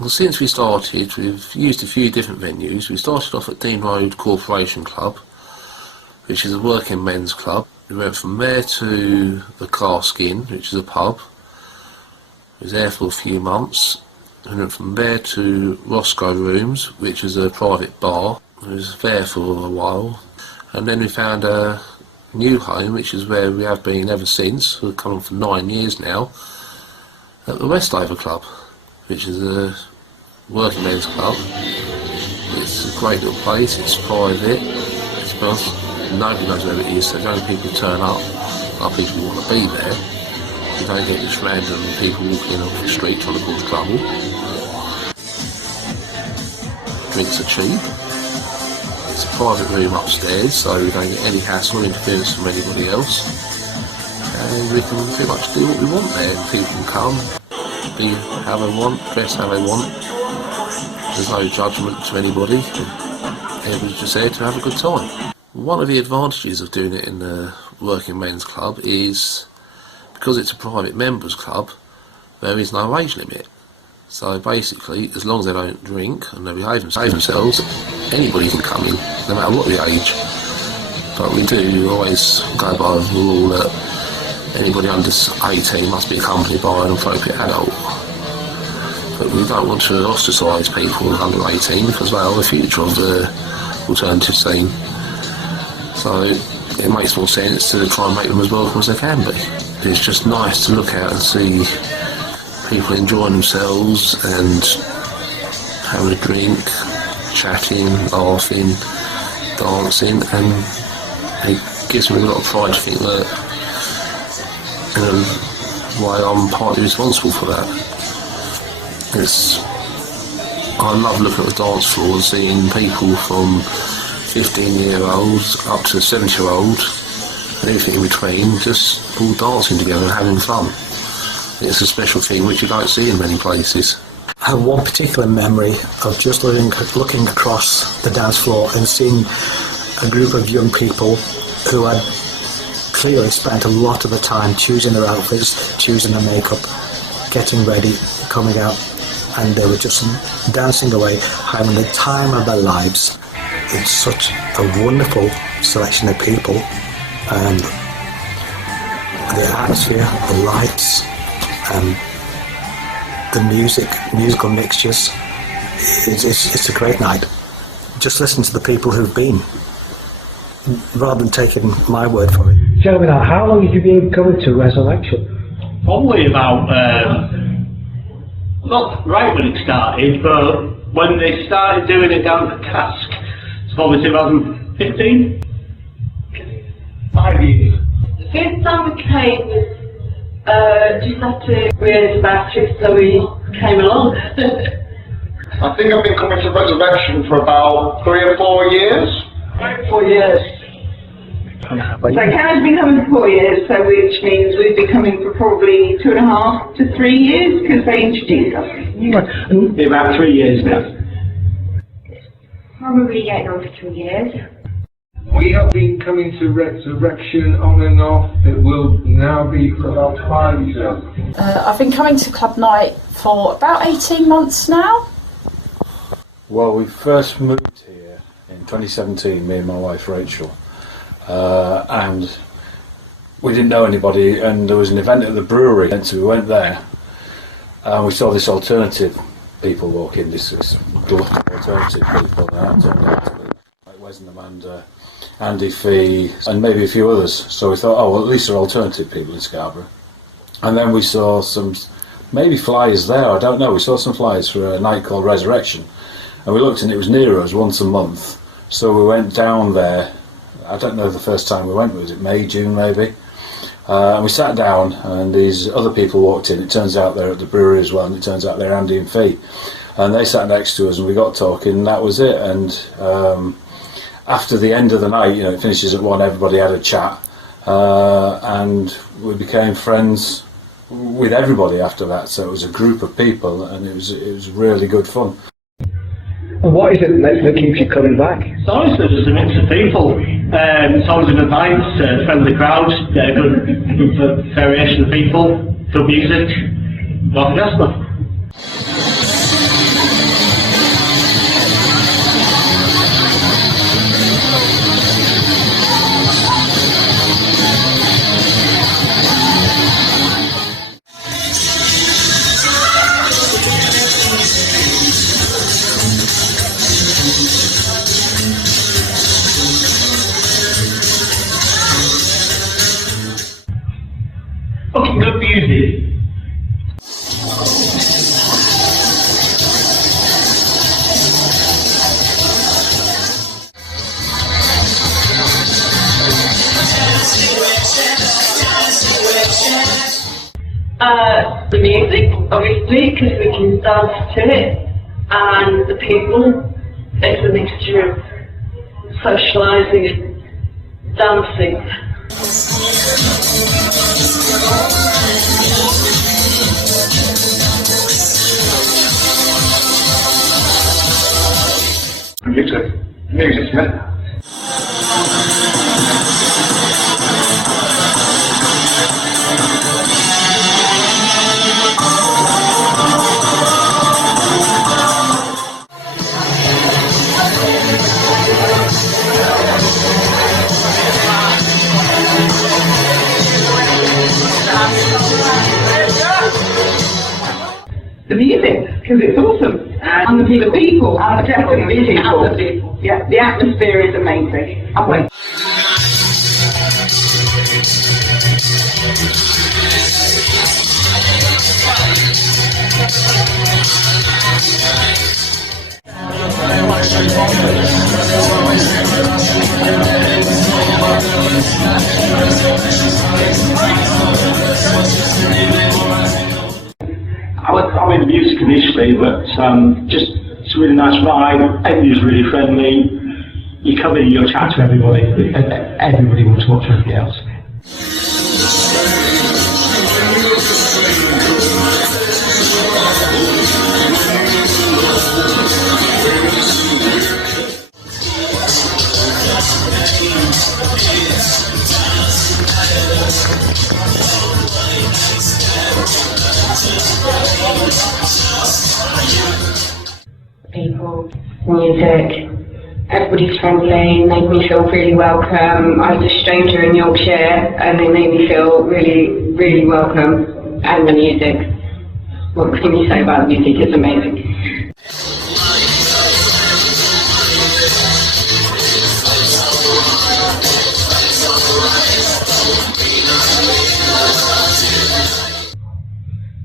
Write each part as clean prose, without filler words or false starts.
Well, since we started, we've used a few different venues. We started off at Dean Road Corporation Club, which is a working men's club. We went from there to the Cask Inn, which is a pub. We was there for a few months. We went from there to Roscoe Rooms, which is a private bar. We was there for a while. And then we found a new home, which is where we have been ever since. We've come on for 9 years now, at the Westover Club, which is a working men's club. It's a great little place, it's private, it's nobody knows where it is, so the only people who turn up are people who want to be there. You don't get just random people walking in off the street trying to cause trouble. Drinks are cheap. It's a private room upstairs, so you don't get any hassle or interference from anybody else. And we can pretty much do what we want there. People can come, be how they want, dress how they want. There's no judgment to anybody. Everybody's just there to have a good time. One of the advantages of doing it in the working men's club is because it's a private members club, there is no age limit. So basically, as long as they don't drink and they behave themselves, anybody can come in, no matter what the age. But we do always go by the rule that anybody under 18 must be accompanied by an appropriate adult. But we don't want to ostracise people under 18 because they are the future of the alternative scene. So it makes more sense to try and make them as welcome as they can be. It's just nice to look at and see people enjoying themselves and having a drink, chatting, laughing, dancing, and it gives me a lot of pride to think that in a way I'm partly responsible for that. I love looking at the dance floor and seeing people from 15-year-olds up to 70-year-olds and everything in between just all dancing together and having fun. It's a special thing which you don't see in many places. I have one particular memory of just looking across the dance floor and seeing a group of young people who had clearly spent a lot of the time choosing their outfits, choosing their makeup, getting ready, coming out, and they were just dancing away, having the time of their lives. It's such a wonderful selection of people, and the atmosphere, the lights, and the musical mixtures. It's a great night. Just listen to the people who've been, rather than taking my word for it. Tell me now, how long have you been coming to Resurrection? Probably about, not right when it started, but when they started doing it down at Cask, it's probably 2015. 5 years. The first time we came was just after we heard about it, so we came along. I think I've been coming to Resurrection for about 3 or 4 years. 4 years. So Karen's been coming for 4 years, so which means we've been coming for probably 2.5 to 3 years because they introduced us. About 3 years now. Probably getting on for 2 years. We have been coming to Resurrection on and off. It will now be for about 5 years. I've been coming to Club Night for about 18 months now. Well, we first moved here in 2017, me and my wife Rachel, and we didn't know anybody, and there was an event at the brewery, and so we went there and we saw this alternative people walk in, this glut of alternative people, and that turned out to be like Wes and Amanda, Andy Fee, and maybe a few others. So we thought, oh well, at least there are alternative people in Scarborough. And then we saw some maybe flyers there, I don't know, we saw some flyers for a night called Resurrection, and we looked and it was near us once a month, so we went down there. I don't know the first time we went, was it May, June maybe? And we sat down and these other people walked in. It turns out they're at the brewery as well, and it turns out they're Andy and Fee. And they sat next to us and we got talking, and that was it. And after the end of the night, you know, it finishes at 1, everybody had a chat, and we became friends with everybody after that. So it was a group of people, and it was really good fun. And what is it that keeps you coming back? It's always just a mix of people. It's always a good night, friendly crowd, a good variation of people, good music, nothing else. music. The music, obviously, because we can dance to it, and the people. It's a mixture of socialising and dancing. Music's meant. The music, because it's awesome. And the people. And definitely the people. And the people. Yeah, the atmosphere is amazing. I'm waiting. I'm in music initially, but just it's a really nice vibe. Everybody's really friendly. You come in, you chat to everybody. Everybody wants to watch everybody else. People, music, everybody's friendly, made me feel really welcome. I was a stranger in Yorkshire and they made me feel really, really welcome. And the music, what can you say about the music? It's amazing.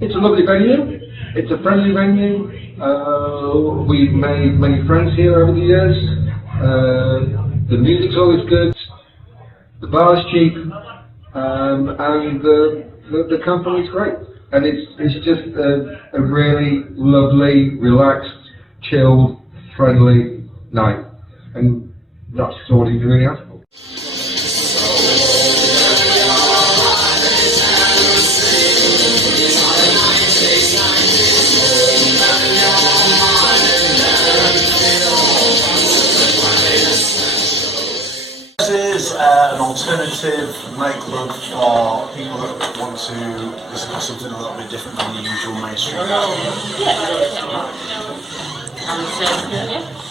It's a lovely venue. It's a friendly venue. We've made many friends here over the years. The music's always good. The bar's cheap, and the company's great. And it's just a really lovely, relaxed, chilled, friendly night. And that's all you can really ask for. This is an alternative nightclub for people that want to listen to something a little bit different than the usual mainstream.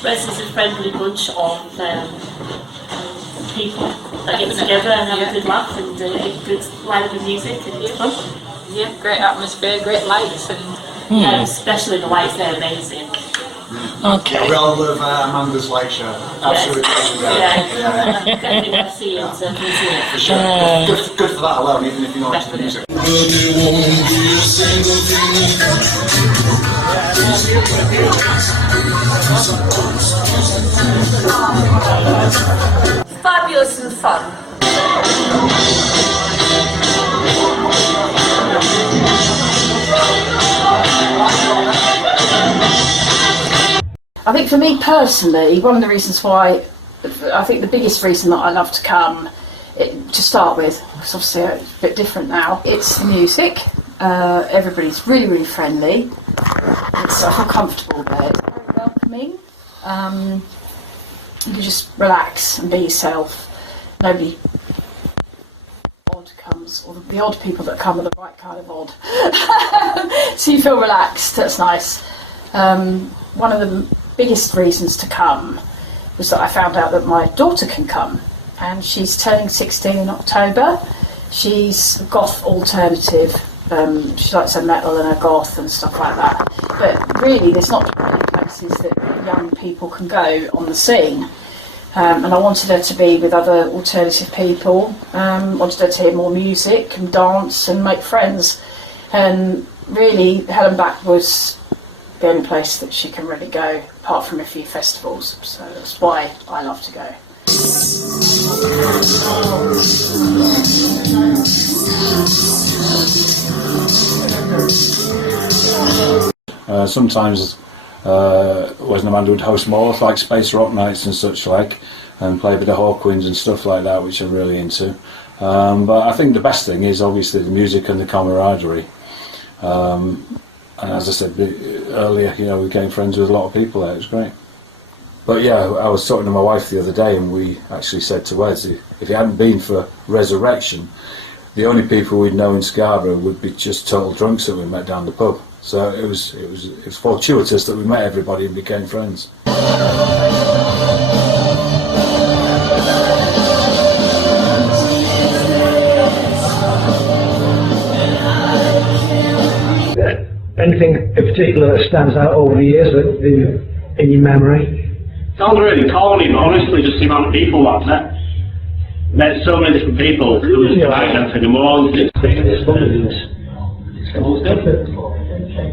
Res is a friendly bunch of people that get together and have a good laugh and a good lineup of music and fun. Yeah, great atmosphere, great lights, and especially the lights, they're amazing. Okay. Yeah, we all love Amanda's light show. Absolutely. Yeah. Definitely want to see it. For sure. Good for that alone, even if you're not into the music. Fabulous and fun. I think for me personally, one of the reasons why, I think the biggest reason that I love to come, to start with, because obviously it's a bit different now, it's the music. Everybody's really, really friendly. I feel comfortable there. It's very welcoming. You can just relax and be yourself. Nobody odd comes, or the odd people that come are the right kind of odd. So you feel relaxed, that's nice. One of the biggest reasons to come was that I found out that my daughter can come, and she's turning 16 in October. She's goth alternative. She likes her metal and her goth and stuff like that. But really, there's not many places that young people can go on the scene. And I wanted her to be with other alternative people, wanted her to hear more music and dance and make friends. And really, Helen Back was the only place that she can really go, apart from a few festivals. So that's why I love to go. Sometimes Weston Amanda would host more like Space Rock nights and such like, and play a bit of Hawkwinds and stuff like that, which I'm really into. But I think the best thing is obviously the music and the camaraderie. And as I said earlier, you know, we became friends with a lot of people there. It was great. But yeah, I was talking to my wife the other day, and we actually said to Wes, if it hadn't been for Resurrection, the only people we'd know in Scarborough would be just total drunks that we met down the pub. So it was fortuitous that we met everybody and became friends. Anything in particular that stands out over the years that in your memory? Sounds really corny, but honestly, just the amount of people I've met. Met so many different people. It was like that for the morning. It's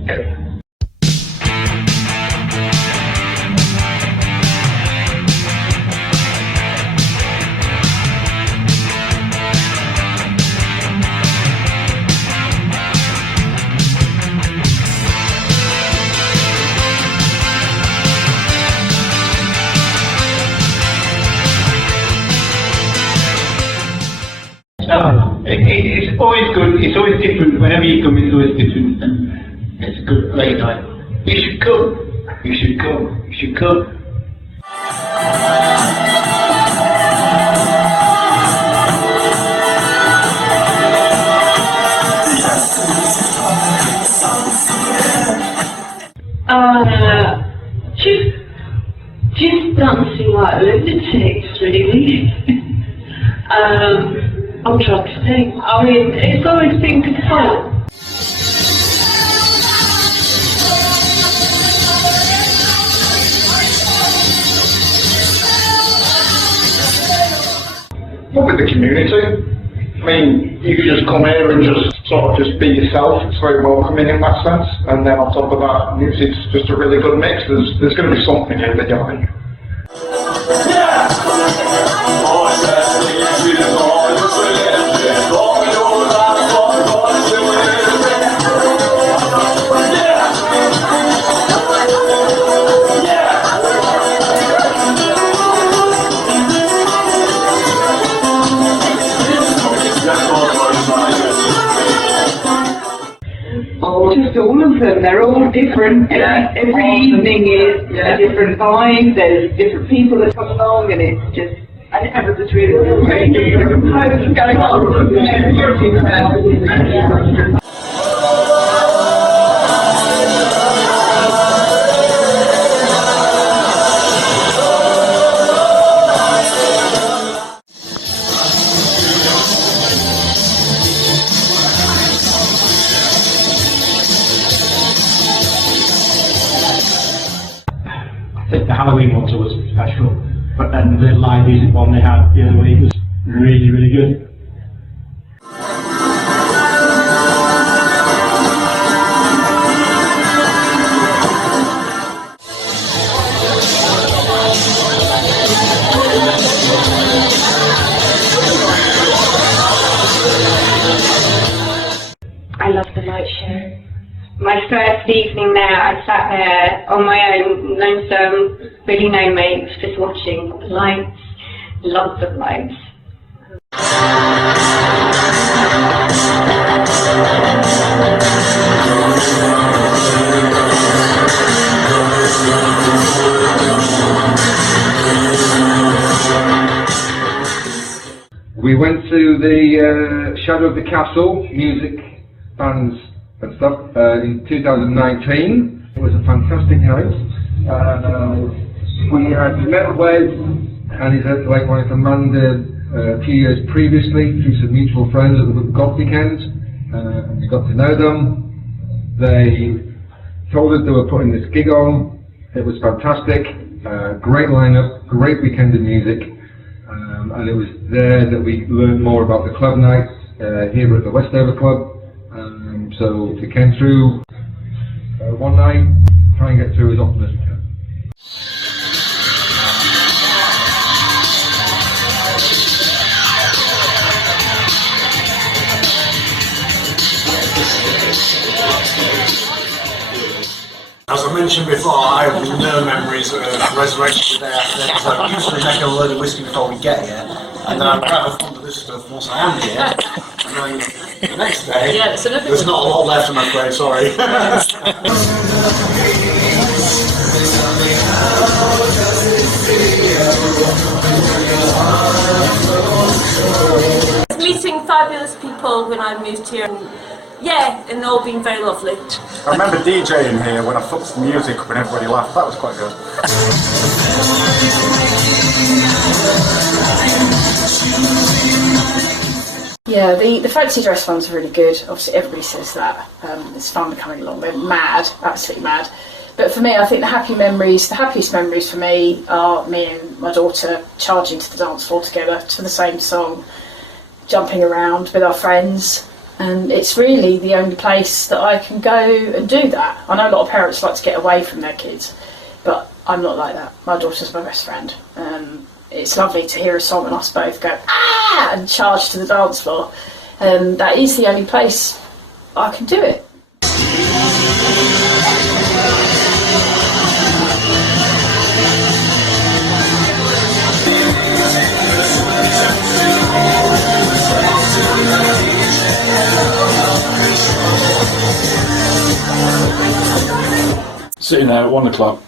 good. It's always good, it's always different, whenever you come it's always different, and it's a good late night. You should come, you should come, you should come. Just dancing like lunatics, really. I'm trying to think. I mean, it's always been good fun. What with the community? I mean, you can just come here and just sort of just be yourself. It's very welcoming in that sense. And then on top of that, music's just a really good mix. There's going to be something here that you like. Just all of them, they're all different. Every evening is a different vibe, there's different people that come along, and it's just, and everyone's really going on. The Halloween one was special, but then the live music one they had the other week was really, really good. I love the light show. My first evening there, I sat there on my own, lonesome, really no mates, just watching the lights, lots of lights. We went to the Shadow of the Castle music bands and stuff in 2019. It was a fantastic night. We had met Wes and his like-minded Amanda a few years previously through some mutual friends at the Goth weekend, and we got to know them. They told us they were putting this gig on. It was fantastic. Great lineup, great weekend of music, and it was there that we learned more about the club nights here at the Westover Club. So if you came through one night, try and get through as often as you can. As I mentioned before, I have no memories of resurrection the day after, because I usually make a load of whiskey before we get here, and then I'm kind of fond of this stuff once I am here, and then the next day, there's not a lot left, I'm afraid, sorry. Meeting fabulous people when I moved here, and they've all been very lovely. I remember DJing here when I fucked the music up and everybody laughed. That was quite good. Yeah, the fancy dress ones are really good. Obviously, everybody says that. It's fun coming along. They're mad, absolutely mad. But for me, I think the happiest memories for me are me and my daughter charging to the dance floor together to the same song, jumping around with our friends. And it's really the only place that I can go and do that. I know a lot of parents like to get away from their kids, but I'm not like that. My daughter's my best friend. It's lovely to hear a song and us both go, ah, and charge to the dance floor. That is the only place I can do it. Sitting there at 1 o'clock,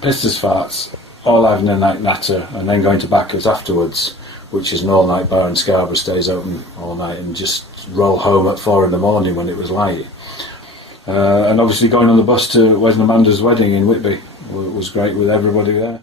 pissed as farts, all having a night natter, and then going to Backers afterwards, which is an all-night bar in Scarborough, stays open all night, and just roll home at 4 in the morning when it was light. And obviously going on the bus to Wes and Amanda's wedding in Whitby was great with everybody there.